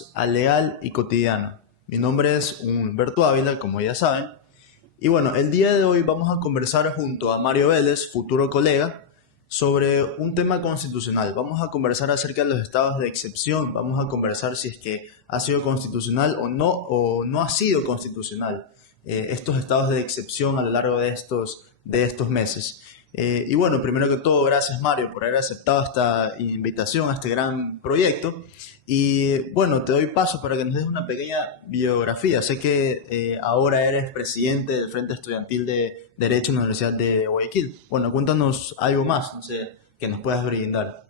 más al legal y cotidiano. Mi nombre es Humberto Ávila, como ya saben. Y bueno, el día de hoy vamos a conversar junto a Mario Vélez, futuro colega, sobre un tema constitucional. Vamos a conversar acerca de los estados de excepción. Vamos a conversar si es que ha sido constitucional o no ha sido constitucional estos estados de excepción a lo largo de estos meses. Y bueno, primero que todo, gracias Mario por haber aceptado esta invitación a este gran proyecto. Y bueno, te doy paso para que nos des una pequeña biografía. Sé que ahora eres presidente del Frente Estudiantil de Derecho en la Universidad de Guayaquil. Bueno, cuéntanos algo más, no sé, que nos puedas brindar.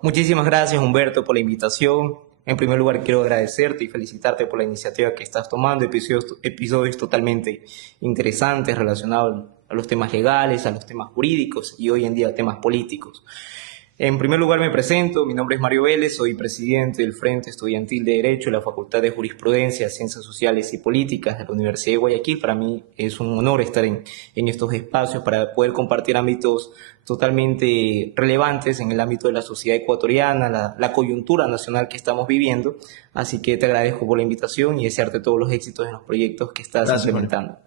Muchísimas gracias, Humberto, por la invitación. En primer lugar, quiero agradecerte y felicitarte por la iniciativa que estás tomando, episodios totalmente interesantes relacionados a los temas legales, a los temas jurídicos y hoy en día a temas políticos. En primer lugar me presento, mi nombre es Mario Vélez, soy presidente del Frente Estudiantil de Derecho de la Facultad de Jurisprudencia, Ciencias Sociales y Políticas de la Universidad de Guayaquil. Para mí es un honor estar en estos espacios para poder compartir ámbitos totalmente relevantes en el ámbito de la sociedad ecuatoriana, la coyuntura nacional que estamos viviendo. Así que te agradezco por la invitación y desearte todos los éxitos en los proyectos que estás implementando.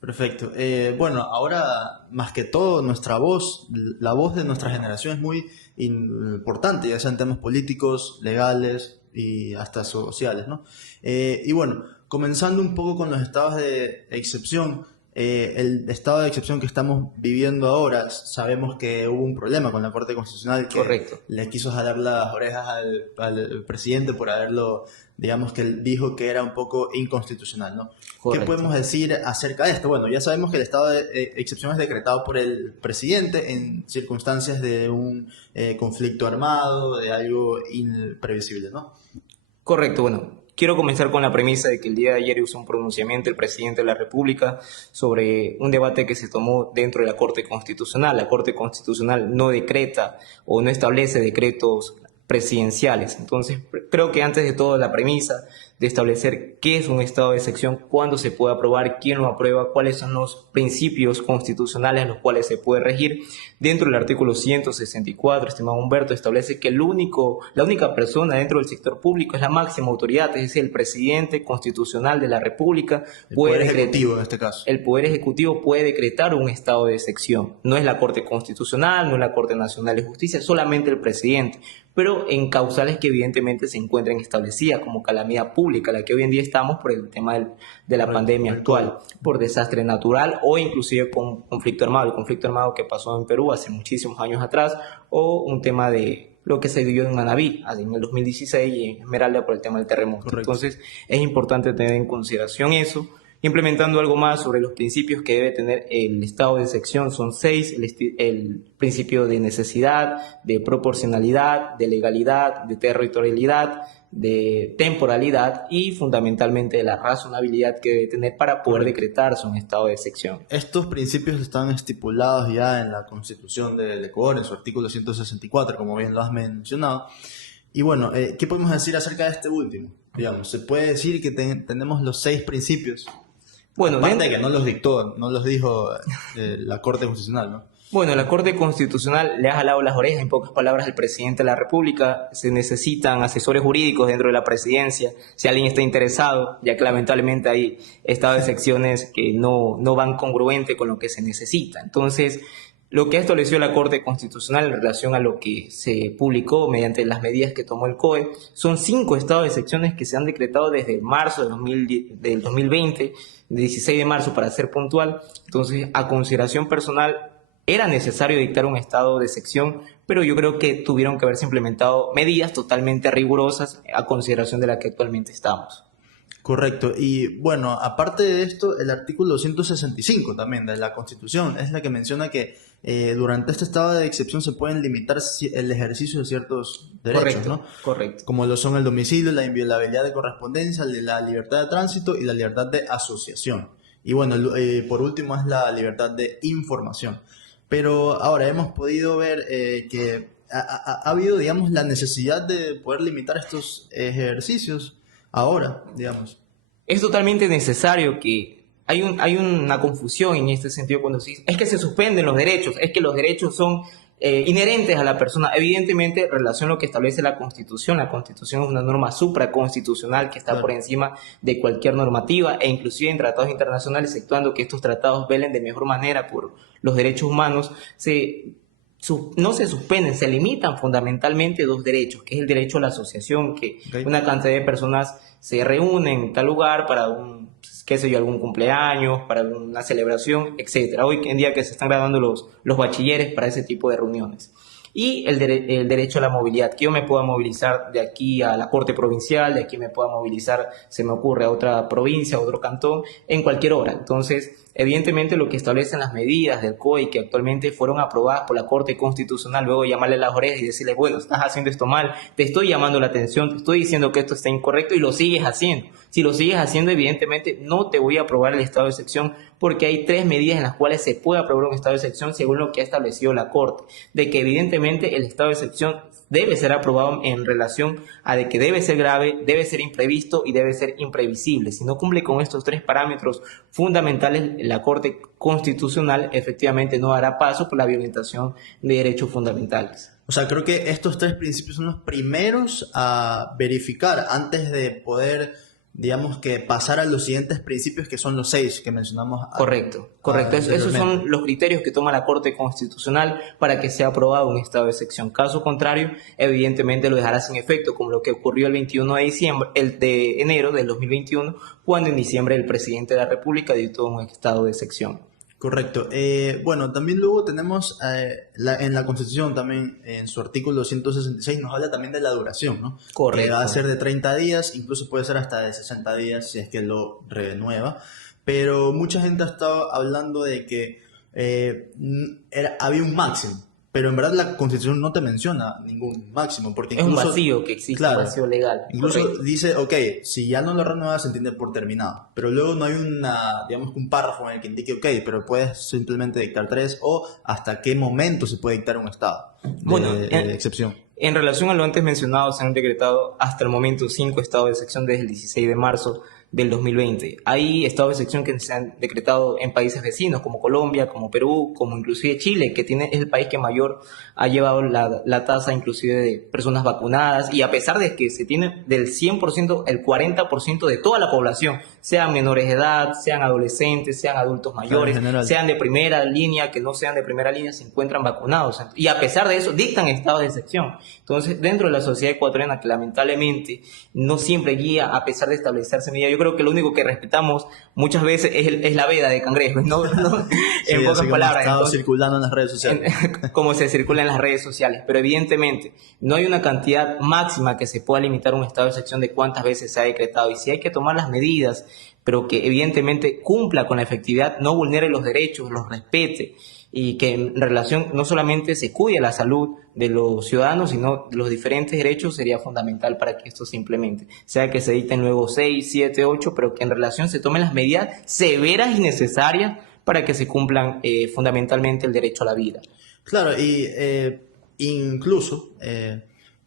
Perfecto. Bueno, ahora más que todo nuestra voz, la voz de nuestra generación es muy importante, ya sean temas políticos, legales y hasta sociales, ¿no? Y bueno, comenzando un poco con los estados de excepción, el estado de excepción que estamos viviendo ahora, sabemos que hubo un problema con la Corte Constitucional que Correcto. le quiso jalar las orejas al presidente por haberlo, digamos que él dijo que era un poco inconstitucional, ¿no? ¿Qué Correcto. podemos decir acerca de esto? Bueno, ya sabemos que el estado de excepción es decretado por el presidente en circunstancias de un conflicto armado, de algo imprevisible, ¿no? Correcto, bueno, quiero comenzar con la premisa de que el día de ayer hizo un pronunciamiento el presidente de la República sobre un debate que se tomó dentro de la Corte Constitucional. La Corte Constitucional no decreta o no establece decretos presidenciales. Entonces, creo que antes de todo la premisa de establecer qué es un estado de excepción, cuándo se puede aprobar, quién lo aprueba, cuáles son los principios constitucionales a los cuales se puede regir. Dentro del artículo 164, estimado Humberto, establece que la única persona dentro del sector público es la máxima autoridad, es decir, el presidente constitucional de la República. El Poder Ejecutivo en este caso. El Poder Ejecutivo puede decretar un estado de excepción. No es la Corte Constitucional, no es la Corte Nacional de Justicia, solamente el presidente, pero en causales que evidentemente se encuentran establecidas como calamidad pública, la que hoy en día estamos por el tema de la pandemia actual, por desastre natural o inclusive con conflicto armado, el conflicto armado que pasó en Perú hace muchísimos años atrás, o un tema de lo que se vivió en Manabí en el 2016 y en Esmeralda por el tema del terremoto. Correcto. Entonces es importante tener en consideración eso. Implementando algo más sobre los principios que debe tener el estado de excepción, son 6, el principio de necesidad, de proporcionalidad, de legalidad, de territorialidad, de temporalidad y fundamentalmente de la razonabilidad que debe tener para poder decretarse un estado de excepción. Estos principios están estipulados ya en la Constitución del Ecuador, en su artículo 164, como bien lo has mencionado. Y bueno, ¿qué podemos decir acerca de este último? Digamos, se puede decir que tenemos los 6 principios. Bueno, aparte de que no los dictó, no los dijo la Corte Constitucional, ¿no? Bueno, la Corte Constitucional le ha jalado las orejas, en pocas palabras, al presidente de la República. Se necesitan asesores jurídicos dentro de la presidencia, si alguien está interesado, ya que lamentablemente hay estados de excepciones que no van congruente con lo que se necesita. Entonces, lo que estableció la Corte Constitucional en relación a lo que se publicó mediante las medidas que tomó el COE, son 5 estados de excepciones que se han decretado desde marzo del 2020, 16 de marzo para ser puntual. Entonces, a consideración personal, era necesario dictar un estado de excepción, pero yo creo que tuvieron que haberse implementado medidas totalmente rigurosas a consideración de la que actualmente estamos. Correcto. Y bueno, aparte de esto, el artículo 165 también de la Constitución es la que menciona que durante este estado de excepción se pueden limitar el ejercicio de ciertos derechos, Correcto, ¿no? correcto. Como lo son el domicilio, la inviolabilidad de correspondencia, la libertad de tránsito y la libertad de asociación. Y bueno, por último es la libertad de información. Pero ahora hemos podido ver que ha habido, digamos, la necesidad de poder limitar estos ejercicios ahora, digamos. Es totalmente necesario que hay una confusión en este sentido cuando se dice, es que se suspenden los derechos, es que los derechos son inherentes a la persona. Evidentemente, en relación a lo que establece la Constitución es una norma supraconstitucional que está Claro. por encima de cualquier normativa e inclusive en tratados internacionales, exceptuando que estos tratados velen de mejor manera por los derechos humanos, no se suspenden, se limitan fundamentalmente dos derechos, que es el derecho a la asociación, que Ok. una cantidad de personas se reúnen en tal lugar para qué sé yo, algún cumpleaños, para una celebración, etcétera. Hoy en día que se están graduando los bachilleres para ese tipo de reuniones. Y el derecho a la movilidad, que yo me pueda movilizar de aquí a la Corte Provincial, de aquí me pueda movilizar, se me ocurre, a otra provincia, a otro cantón, en cualquier hora. Entonces, evidentemente lo que establecen las medidas del COI que actualmente fueron aprobadas por la Corte Constitucional, luego llamarle las orejas y decirle, bueno, estás haciendo esto mal, te estoy llamando la atención, te estoy diciendo que esto está incorrecto y lo sigues haciendo. Si lo sigues haciendo, evidentemente no te voy a aprobar el estado de excepción porque hay 3 medidas en las cuales se puede aprobar un estado de excepción según lo que ha establecido la Corte, de que evidentemente el estado de excepción debe ser aprobado en relación a de que debe ser grave, debe ser imprevisto y debe ser imprevisible. Si no cumple con estos 3 parámetros fundamentales, la Corte Constitucional efectivamente no dará paso por la violentación de derechos fundamentales. O sea, creo que estos 3 principios son los primeros a verificar antes de poder, digamos, que pasar a los siguientes principios, que son los 6 que mencionamos. Correcto. Esos Anteriormente. son los criterios que toma la Corte Constitucional para que sea aprobado un estado de excepción. Caso contrario, evidentemente lo dejará sin efecto, como lo que ocurrió el 21 de diciembre, el de enero del 2021, cuando en diciembre el presidente de la República dictó un estado de excepción. Correcto. Bueno, también luego tenemos en la Constitución, también en su artículo 166, nos habla también de la duración, ¿no? Correcto. Que va a ser de 30 días, incluso puede ser hasta de 60 días si es que lo renueva. Pero mucha gente ha estado hablando de que había un máximo, pero en verdad la Constitución no te menciona ningún máximo, porque Es un incluso, vacío que existe, claro, un vacío legal. incluso Correcto. dice, ok, si ya no lo renuevas se entiende por terminado, pero luego no hay digamos, un párrafo en el que indique, ok, pero puedes simplemente dictar 3 o hasta qué momento se puede dictar un estado Bueno, de excepción. En relación a lo antes mencionado, se han decretado hasta el momento 5 estados de excepción desde el 16 de marzo del 2020. Hay estados de excepción que se han decretado en países vecinos como Colombia, como Perú, como inclusive Chile, que es el país que mayor ha llevado la tasa inclusive de personas vacunadas, y a pesar de que se tiene del 100%, el 40% de toda la población, sean menores de edad, sean adolescentes, sean adultos mayores, en general. sean de primera línea, que no sean de primera línea, se encuentran vacunados. Y a pesar de eso, dictan estados de excepción. Entonces, dentro de la sociedad ecuatoriana, que lamentablemente no siempre guía, a pesar de establecerse medidas, yo creo que lo único que respetamos muchas veces es la veda de cangrejos, ¿no? Sí, En así pocas como palabras. ha estado Entonces, circulando en las redes sociales. como se circula en las redes sociales. Pero evidentemente no hay una cantidad máxima que se pueda limitar un estado de excepción de cuántas veces se ha decretado. Y si hay que tomar las medidas, pero que evidentemente cumpla con la efectividad, no vulnere los derechos, los respete, y que en relación no solamente se cuide la salud de los ciudadanos, sino los diferentes derechos, sería fundamental para que esto se implemente. Sea que se dicten luego 6, 7, 8, pero que en relación se tomen las medidas severas y necesarias para que se cumplan fundamentalmente el derecho a la vida. Claro, y incluso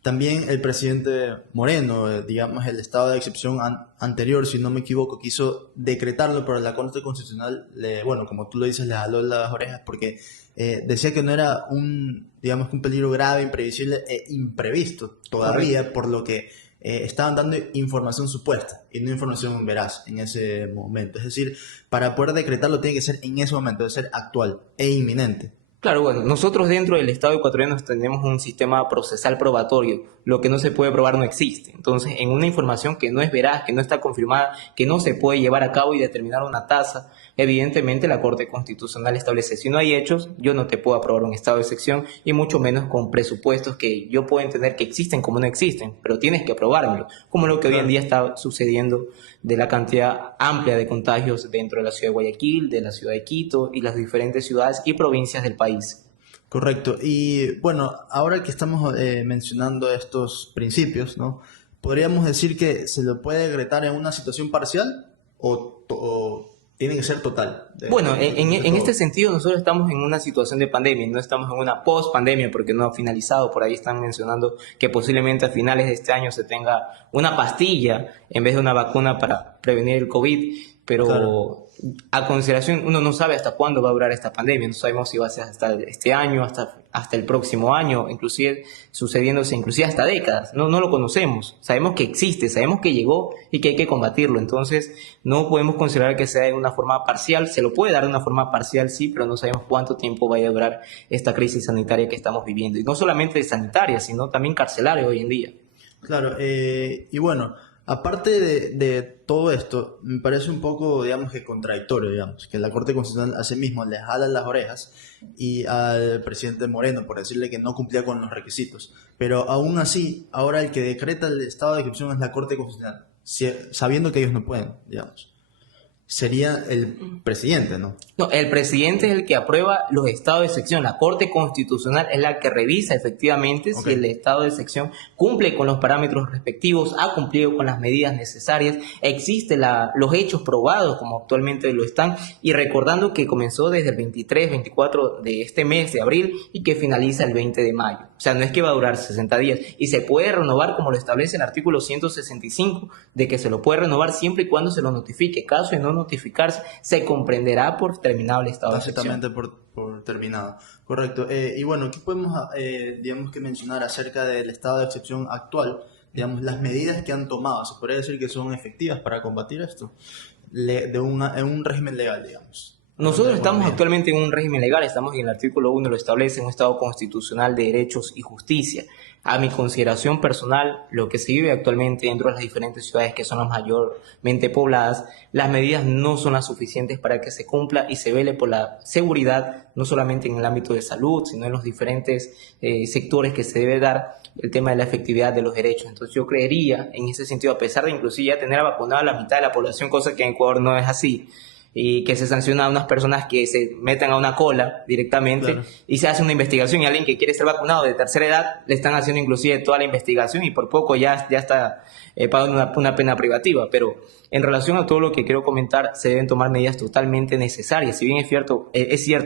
también el presidente Moreno, digamos, el estado de excepción anterior, si no me equivoco, quiso decretarlo, pero la Corte Constitucional, bueno, como tú lo dices, le jaló las orejas porque decía que no era digamos, un peligro grave, imprevisible e imprevisto todavía, Correcto. por lo que estaban dando información supuesta y no información veraz en ese momento. Es decir, para poder decretarlo tiene que ser en ese momento, debe ser actual e inminente. Claro, bueno, nosotros dentro del Estado ecuatoriano tenemos un sistema procesal probatorio. Lo que no se puede probar no existe. Entonces, en una información que no es veraz, que no está confirmada, que no se puede llevar a cabo y determinar una tasa, evidentemente la Corte Constitucional establece, si no hay hechos, yo no te puedo aprobar un estado de excepción, y mucho menos con presupuestos que yo puedo entender que existen como no existen, pero tienes que aprobármelo, como lo que hoy en día está sucediendo de la cantidad amplia de contagios dentro de la ciudad de Guayaquil, de la ciudad de Quito y las diferentes ciudades y provincias del país. Correcto. Y bueno, ahora que estamos mencionando estos principios, ¿no? ¿Podríamos decir que se lo puede decretar en una situación parcial o tiene que ser total? Bueno, de en todo. este sentido nosotros estamos en una situación de pandemia, no estamos en una post-pandemia porque no ha finalizado. Por ahí están mencionando que posiblemente a finales de este año se tenga una pastilla en vez de una vacuna para prevenir el COVID, pero Claro. a consideración uno no sabe hasta cuándo va a durar esta pandemia, no sabemos si va a ser hasta este año, hasta el próximo año, inclusive sucediéndose inclusive hasta décadas, no lo conocemos, sabemos que existe, sabemos que llegó y que hay que combatirlo, entonces no podemos considerar que sea de una forma parcial, se lo puede dar de una forma parcial sí, pero no sabemos cuánto tiempo vaya a durar esta crisis sanitaria que estamos viviendo, y no solamente sanitaria, sino también carcelaria hoy en día. Claro, y bueno, aparte de todo esto, me parece un poco, digamos, que contradictorio, digamos, que la Corte Constitucional a sí mismo le jala las orejas y al presidente Moreno por decirle que no cumplía con los requisitos. Pero aún así, ahora el que decreta el estado de excepción es la Corte Constitucional, sabiendo que ellos no pueden, digamos. Sería el presidente, ¿no? No, el presidente es el que aprueba los estados de excepción. La Corte Constitucional es la que revisa efectivamente Ok. si el estado de excepción cumple con los parámetros respectivos, ha cumplido con las medidas necesarias, existen los hechos probados como actualmente lo están, y recordando que comenzó desde el 23, 24 de este mes de abril y que finaliza el 20 de mayo. O sea, no es que va a durar 60 días y se puede renovar como lo establece el artículo 165, de que se lo puede renovar siempre y cuando se lo notifique. Caso de no notificarse, se comprenderá por terminado el estado de excepción. Básicamente por terminado. Correcto. Y bueno, ¿qué podemos, digamos, que mencionar acerca del estado de excepción actual? Digamos, las medidas que han tomado, ¿se podría decir que son efectivas para combatir esto? En un régimen legal, digamos. Nosotros estamos Bien. actualmente en un régimen legal, estamos en el artículo 1, lo establece un Estado constitucional de derechos y justicia. A mi consideración personal, lo que se vive actualmente dentro de las diferentes ciudades que son las mayormente pobladas, las medidas no son las suficientes para que se cumpla y se vele por la seguridad, no solamente en el ámbito de salud, sino en los diferentes sectores que se debe dar el tema de la efectividad de los derechos. Entonces yo creería, en ese sentido, a pesar de inclusive ya tener vacunada a la mitad de la población, cosa que en Ecuador no es así, y que se sanciona a unas personas que se metan a una cola directamente, Claro. y se hace una investigación y a alguien que quiere ser vacunado de tercera edad le están haciendo inclusive toda la investigación y por poco ya está pagando una pena privativa. Pero en relación a todo lo que quiero comentar, se deben tomar medidas totalmente necesarias. Si bien es cierto,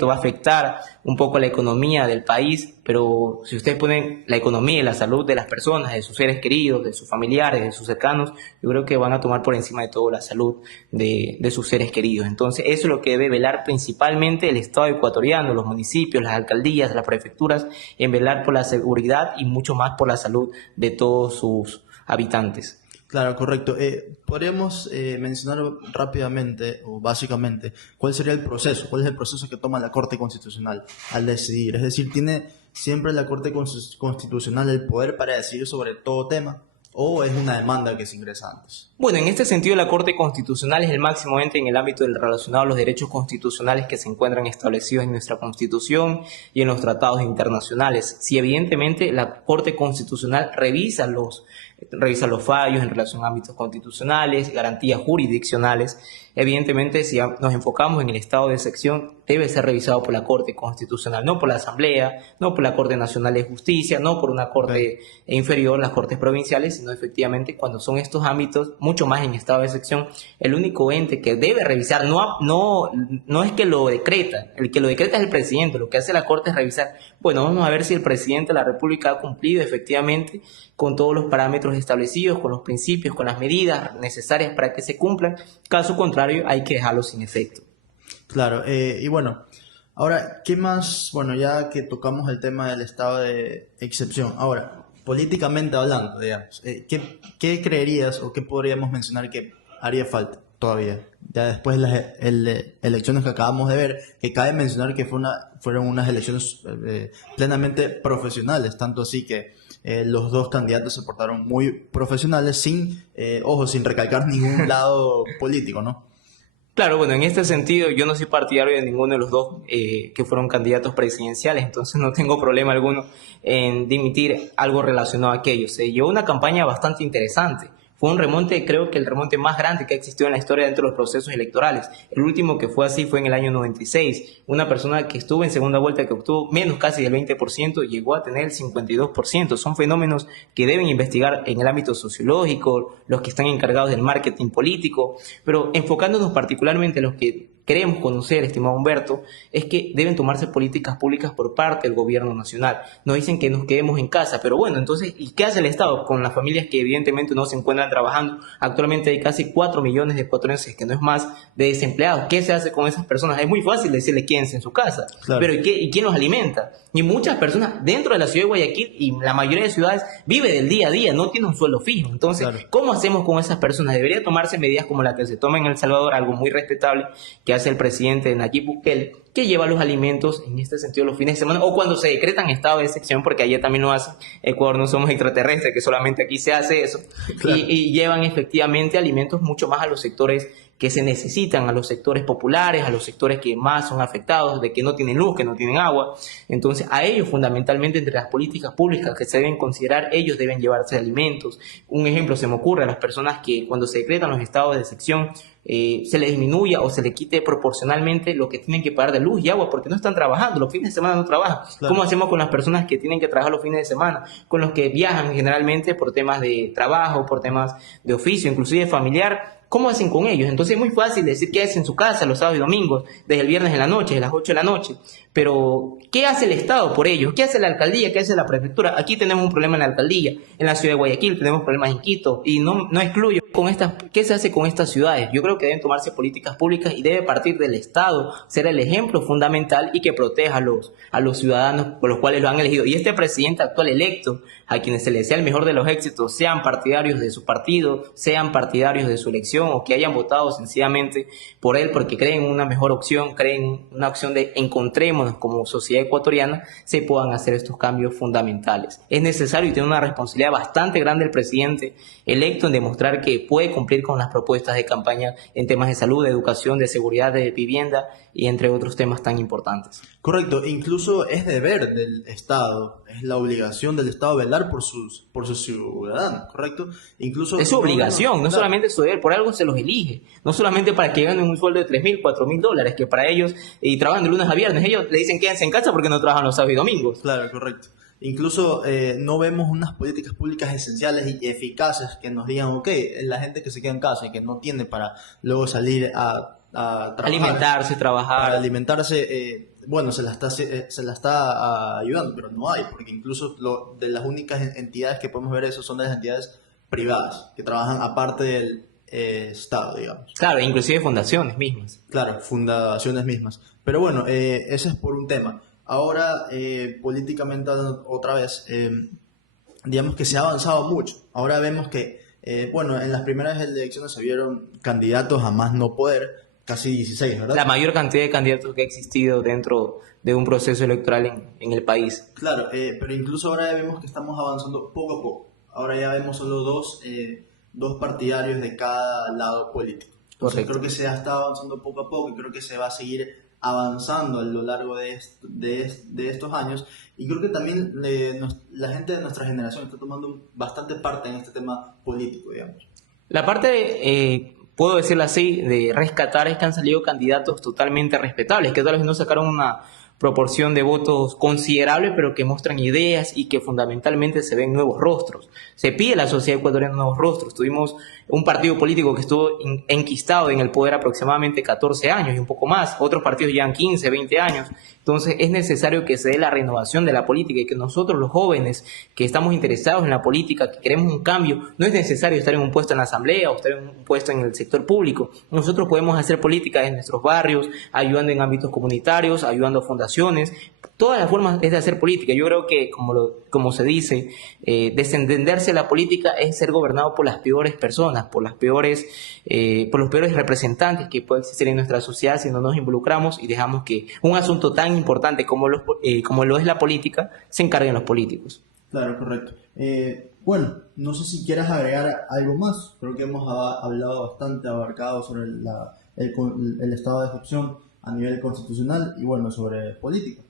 va a afectar un poco la economía del país, pero si ustedes ponen la economía y la salud de las personas, de sus seres queridos, de sus familiares, de sus cercanos, yo creo que van a tomar por encima de todo la salud de sus seres queridos. Entonces, eso es lo que debe velar principalmente el Estado ecuatoriano, los municipios, las alcaldías, las prefecturas, en velar por la seguridad y mucho más por la salud de todos sus habitantes. Claro, correcto. Podríamos mencionar rápidamente o básicamente cuál sería el proceso, cuál es el proceso que toma la Corte Constitucional al decidir. Es decir, ¿tiene siempre la Corte Constitucional el poder para decidir sobre todo tema o es una demanda que se ingresa antes? Bueno, en este sentido, la Corte Constitucional es el máximo ente en el ámbito del relacionado a los derechos constitucionales que se encuentran establecidos en nuestra Constitución y en los tratados internacionales. Si evidentemente la Corte Constitucional revisa los fallos en relación a ámbitos constitucionales, garantías jurisdiccionales, evidentemente si nos enfocamos en el estado de excepción, debe ser revisado por la Corte Constitucional, no por la Asamblea, no por la Corte Nacional de Justicia, no por una Corte inferior, las Cortes Provinciales, sino efectivamente cuando son estos ámbitos, mucho más en estado de excepción, el único ente que debe revisar, no es que lo decreta, el que lo decreta es el presidente, lo que hace la Corte es revisar, bueno, vamos a ver si el presidente de la República ha cumplido efectivamente con todos los parámetros establecidos, con los principios, con las medidas necesarias para que se cumplan, caso contrario hay que dejarlo sin efecto. Claro, y bueno, ahora, ¿qué más? Bueno, ya que tocamos el tema del estado de excepción, ahora, políticamente hablando, digamos, ¿qué creerías o qué podríamos mencionar que haría falta todavía? Ya después de las elecciones que acabamos de ver, que cabe mencionar que fueron unas elecciones plenamente profesionales, tanto así que los dos candidatos se portaron muy profesionales, sin recalcar ningún lado político, ¿no? Claro, bueno, en este sentido yo no soy partidario de ninguno de los dos que fueron candidatos presidenciales, entonces no tengo problema alguno en dimitir algo relacionado a aquello. Se llevó una campaña bastante interesante. Fue un remonte, creo que el remonte más grande que ha existido en la historia dentro de los procesos electorales. El último que fue así fue en el año 96. Una persona que estuvo en segunda vuelta, que obtuvo menos casi del 20%, llegó a tener el 52%. Son fenómenos que deben investigar en el ámbito sociológico, los que están encargados del marketing político, pero enfocándonos particularmente en los que queremos conocer, estimado Humberto, es que deben tomarse políticas públicas por parte del gobierno nacional. Nos dicen que nos quedemos en casa, pero bueno, entonces, ¿y qué hace el Estado con las familias que evidentemente no se encuentran trabajando? Actualmente hay casi 4 millones de ecuatorianos, que no es más, de desempleados. ¿Qué se hace con esas personas? Es muy fácil decirle quédense en su casa, Claro. pero ¿y quién los alimenta? Y muchas personas dentro de la ciudad de Guayaquil y la mayoría de ciudades vive del día a día, no tiene un sueldo fijo. Entonces, Claro. ¿cómo hacemos con esas personas? Debería tomarse medidas como la que se toma en El Salvador, algo muy respetable que hace el presidente Nayib Bukele, que lleva los alimentos en este sentido los fines de semana o cuando se decretan estado de excepción, porque ayer también lo hacen. Ecuador no somos extraterrestres, que solamente aquí se hace eso. Claro. Y llevan efectivamente alimentos mucho más a los sectores que se necesitan, a los sectores populares, a los sectores que más son afectados, de que no tienen luz, que no tienen agua. Entonces, a ellos fundamentalmente, entre las políticas públicas que se deben considerar, ellos deben llevarse alimentos. Un ejemplo se me ocurre a las personas que cuando se decretan los estados de excepción, se le disminuya o se le quite proporcionalmente lo que tienen que pagar de luz y agua porque no están trabajando, los fines de semana no trabajan. Claro. ¿Cómo hacemos con las personas que tienen que trabajar los fines de semana? Con los que viajan generalmente por temas de trabajo, por temas de oficio, inclusive familiar. ¿Cómo hacen con ellos? Entonces es muy fácil decir que es en su casa los sábados y domingos, desde el viernes en la noche, de las 8 de la noche. Pero, ¿qué hace el Estado por ellos? ¿Qué hace la alcaldía? ¿Qué hace la prefectura? Aquí tenemos un problema en la alcaldía, en la ciudad de Guayaquil tenemos problemas en Quito, y no excluyo con estas, ¿qué se hace con estas ciudades? Yo creo que deben tomarse políticas públicas y debe partir del Estado, ser el ejemplo fundamental y que proteja a los ciudadanos por los cuales lo han elegido. Y este presidente actual electo, a quienes se le desea el mejor de los éxitos, sean partidarios de su partido, sean partidarios de su elección o que hayan votado sencillamente por él porque creen en una mejor opción, creen en una opción de encontrémonos como sociedad ecuatoriana, se puedan hacer estos cambios fundamentales. Es necesario y tiene una responsabilidad bastante grande el presidente electo en demostrar que puede cumplir con las propuestas de campaña en temas de salud, de educación, de seguridad, de vivienda y entre otros temas tan importantes. Correcto, incluso es deber del Estado, es la obligación del Estado velar por sus ciudadanos, ¿correcto? Incluso Es su obligación, no claro. solamente su deber, por algo se los elige, no solamente para que ganen un sueldo de 3.000, 4.000 dólares, que para ellos, y trabajan de lunes a viernes, ellos le dicen quédense en casa porque no trabajan los sábados y domingos. Claro, correcto. Incluso no vemos unas políticas públicas esenciales y eficaces que nos digan, ok, la gente que se queda en casa y que no tiene para luego salir a trabajar, Alimentarse, trabajar. para alimentarse, bueno, se la está ayudando, pero no hay, porque incluso de las únicas entidades que podemos ver eso son de las entidades privadas, que trabajan aparte del Estado, digamos. Claro, inclusive fundaciones mismas. Claro, fundaciones mismas. Pero bueno, ese es por un tema. Ahora, políticamente otra vez, digamos que se ha avanzado mucho. Ahora vemos que, bueno, en las primeras elecciones se vieron candidatos a más no poder, casi 16, ¿verdad? La mayor cantidad de candidatos que ha existido dentro de un proceso electoral en el país. Claro, pero incluso ahora ya vemos que estamos avanzando poco a poco. Ahora ya vemos solo dos partidarios de cada lado político. Entonces, Correcto. creo que se ha estado avanzando poco a poco y creo que se va a seguir avanzando a lo largo de estos años. Y creo que también la gente de nuestra generación está tomando bastante parte en este tema político, digamos. La parte, puedo decirlo así, de rescatar es que han salido candidatos totalmente respetables, que tal vez no sacaron una proporción de votos considerable, pero que muestran ideas y que fundamentalmente se ven nuevos rostros. Se pide a la sociedad ecuatoriana nuevos rostros. Tuvimos un partido político que estuvo enquistado en el poder aproximadamente 14 años y un poco más. Otros partidos llevan 15, 20 años. Entonces es necesario que se dé la renovación de la política y que nosotros los jóvenes que estamos interesados en la política, que queremos un cambio, no es necesario estar en un puesto en la asamblea o estar en un puesto en el sector público. Nosotros podemos hacer política en nuestros barrios, ayudando en ámbitos comunitarios, ayudando a fundaciones. Todas las formas es de hacer política. Yo creo que, como se dice, desentenderse de la política es ser gobernado por las peores personas, por los peores representantes que pueden existir en nuestra sociedad si no nos involucramos y dejamos que un asunto tan importante como lo es la política se encarguen los políticos. Claro, correcto. Bueno, no sé si quieras agregar algo más. Creo que hemos hablado bastante, abarcado sobre el estado de excepción a nivel constitucional y bueno, sobre política.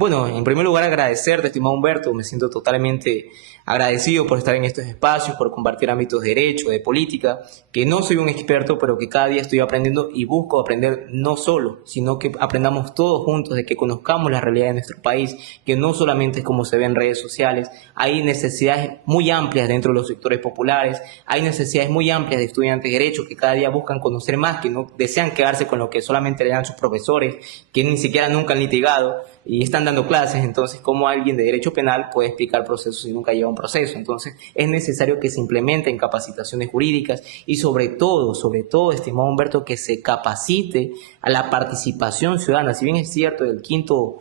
Bueno, en primer lugar agradecerte, estimado Humberto, me siento totalmente agradecido por estar en estos espacios, por compartir ámbitos de derecho, de política, que no soy un experto, pero que cada día estoy aprendiendo y busco aprender no solo, sino que aprendamos todos juntos, de que conozcamos la realidad de nuestro país, que no solamente es como se ve en redes sociales, hay necesidades muy amplias dentro de los sectores populares, hay necesidades muy amplias de estudiantes de derecho que cada día buscan conocer más, que no desean quedarse con lo que solamente le dan sus profesores, que ni siquiera nunca han litigado y están dando clases. Entonces, ¿cómo alguien de derecho penal puede explicar procesos si nunca lleva un proceso? Entonces, es necesario que se implementen capacitaciones jurídicas y sobre todo, estimado Humberto, que se capacite a la participación ciudadana. Si bien es cierto, el quinto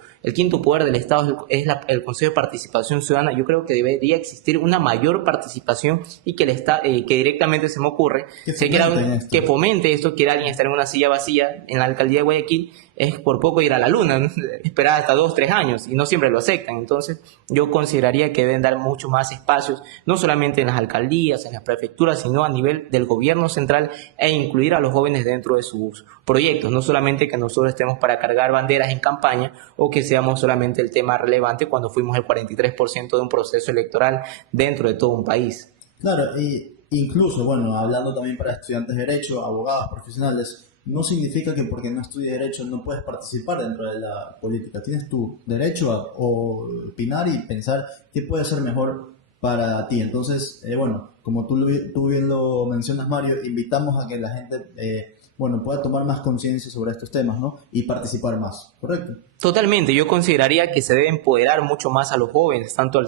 poder del Estado es el Consejo de Participación Ciudadana, yo creo que debería existir una mayor participación y que, que directamente se me ocurre que fomente esto, quiera alguien estar en una silla vacía en la alcaldía de Guayaquil, es por poco ir a la luna, ¿no? Esperar hasta 2, 3 años y no siempre lo aceptan. Entonces yo consideraría que deben dar mucho más espacios, no solamente en las alcaldías, en las prefecturas, sino a nivel del gobierno central e incluir a los jóvenes dentro de sus proyectos, no solamente que nosotros estemos para cargar banderas en campaña o que seamos solamente el tema relevante cuando fuimos el 43% de un proceso electoral dentro de todo un país. Claro, y incluso, bueno, hablando también para estudiantes de derecho, abogados, profesionales, no significa que porque no estudies derecho no puedes participar dentro de la política. Tienes tu derecho a opinar y pensar qué puede ser mejor para ti. Entonces, bueno, como tú bien lo mencionas, Mario, invitamos a que la gente, bueno, pueda tomar más conciencia sobre estos temas, ¿no? Y participar más, ¿correcto? Totalmente, yo consideraría que se debe empoderar mucho más a los jóvenes, tanto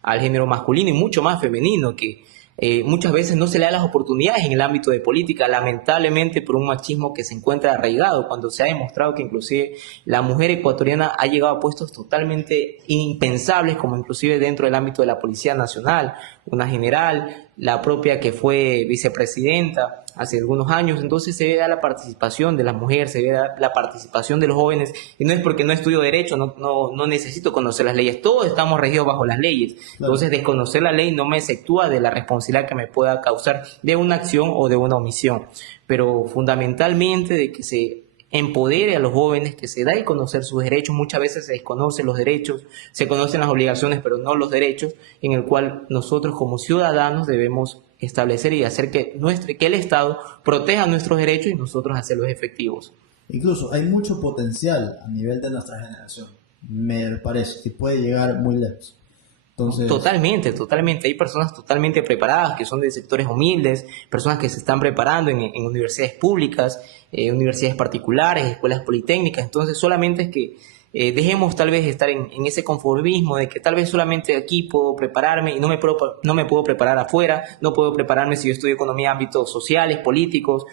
al género masculino y mucho más femenino, que muchas veces no se le da las oportunidades en el ámbito de política, lamentablemente por un machismo que se encuentra arraigado, cuando se ha demostrado que inclusive la mujer ecuatoriana ha llegado a puestos totalmente impensables, como inclusive dentro del ámbito de la Policía Nacional, una general, la propia que fue vicepresidenta hace algunos años. Entonces se ve la participación de las mujeres, se ve la participación de los jóvenes, y no es porque no estudio derecho, no necesito conocer las leyes, todos estamos regidos bajo las leyes. Entonces desconocer la ley no me exceptúa de la responsabilidad que me pueda causar de una acción o de una omisión, pero fundamentalmente de que se empodere a los jóvenes, que se dé a conocer sus derechos. Muchas veces se desconocen los derechos, se conocen las obligaciones, pero no los derechos, en el cual nosotros como ciudadanos debemos establecer y hacer que el Estado proteja nuestros derechos y nosotros hacerlos efectivos. Incluso hay mucho potencial a nivel de nuestra generación, me parece, que puede llegar muy lejos. Entonces... Totalmente. Hay personas totalmente preparadas que son de sectores humildes, personas que se están preparando en universidades públicas, universidades particulares, escuelas politécnicas. Entonces solamente es que dejemos tal vez estar en ese conformismo de que tal vez solamente aquí puedo prepararme y no me puedo preparar afuera, no puedo prepararme si yo estudio economía en ámbitos sociales, políticos,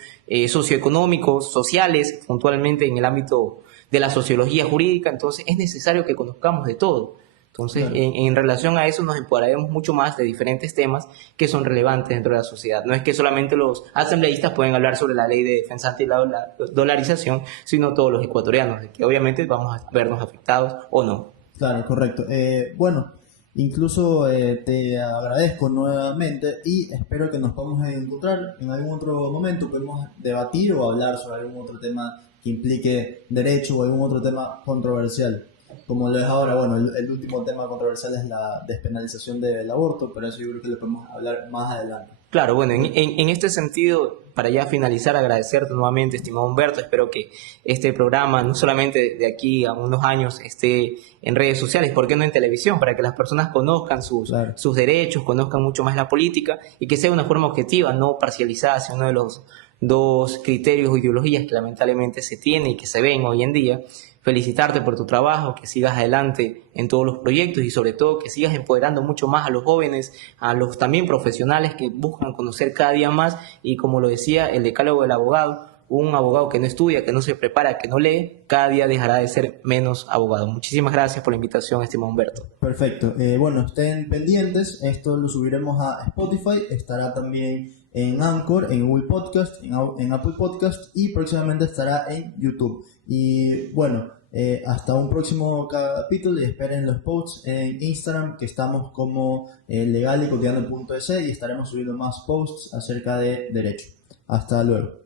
socioeconómicos, sociales, puntualmente en el ámbito de la sociología jurídica. Entonces es necesario que conozcamos de todo. Entonces, claro, en relación a eso nos empoderaremos mucho más de diferentes temas que son relevantes dentro de la sociedad. No es que solamente los asambleístas pueden hablar sobre la ley de defensa ante la dolarización, sino todos los ecuatorianos, de que obviamente vamos a vernos afectados o no. Claro, correcto. Bueno, incluso te agradezco nuevamente y espero que nos podamos encontrar en algún otro momento, podemos debatir o hablar sobre algún otro tema que implique derecho o algún otro tema controversial. Como lo es ahora, bueno, el último tema controversial es la despenalización del aborto, pero eso yo creo que lo podemos hablar más adelante. Claro, bueno, en este sentido, para ya finalizar, agradecerte nuevamente, estimado Humberto. Espero que este programa, no solamente de aquí a unos años, esté en redes sociales, ¿por qué no en televisión? Para que las personas conozcan sus derechos, conozcan mucho más la política y que sea de una forma objetiva, no parcializada hacia uno de los dos criterios o ideologías que lamentablemente se tiene y que se ven hoy en día. Felicitarte por tu trabajo, que sigas adelante en todos los proyectos y sobre todo que sigas empoderando mucho más a los jóvenes, a los también profesionales que buscan conocer cada día más, y como lo decía el decálogo del abogado, un abogado que no estudia, que no se prepara, que no lee, cada día dejará de ser menos abogado. Muchísimas gracias por la invitación, estimado Humberto. Perfecto. Bueno, estén pendientes, esto lo subiremos a Spotify, estará también en Anchor, en Google Podcast, en Apple Podcast y próximamente estará en YouTube. Y bueno, hasta un próximo capítulo y esperen los posts en Instagram, que estamos como legalycotidiano.es, y estaremos subiendo más posts acerca de derecho. Hasta luego.